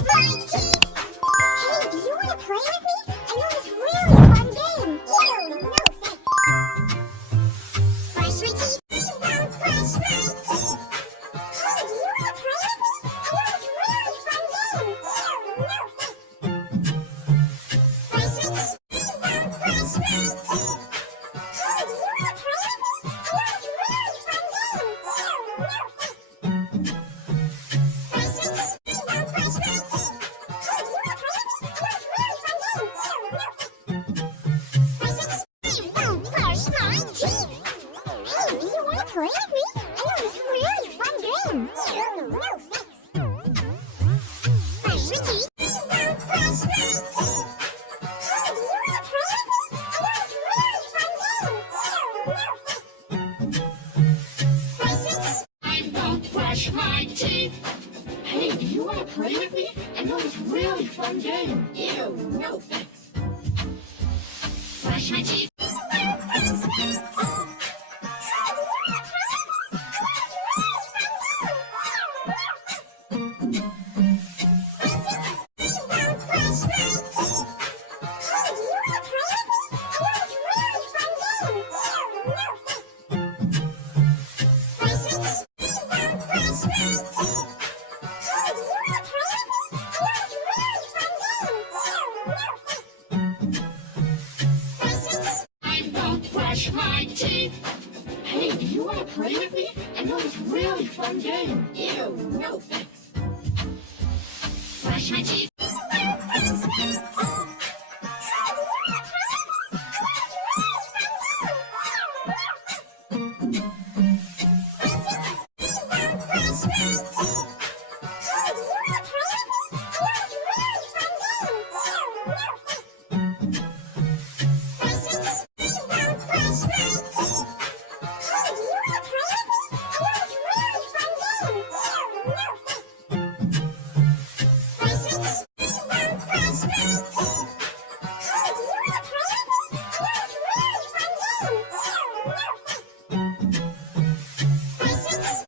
brush my teeth. Hey, do you want to play with me? I know this really fun game. Ew, no thanks. Brush my teeth. I won't brush my teeth. Hey, do you want to play with me? I know this really fun game. Ew, no thanks. Brush my teeth. I won't brush my teeth. Hey, do you want to play with me? I know this really fun game. Ew, no thanks. Brush my teeth. I won't brush my teeth. Hey, do you want to play with me? I know this really fun game. Ew, no thanks. Brush my teeth. I won't brush my teeth. Hey, do you want to play with me? I know this really fun game. Ew, no thanks. Brush my teeth. I won't brush my teeth. Hey, do you want to play with me? I know this really fun game. Ew, no thanks. Brush my teeth. I won't brush my teeth. Hey, do you want to play with me? I know this really fun game. Ew, no thanks. Brush my teeth. I won't brush my teeth. Hey, do you want to play with me? I know this really fun game. Ew, no thanks. Brush my teeth. Hey, do you want to play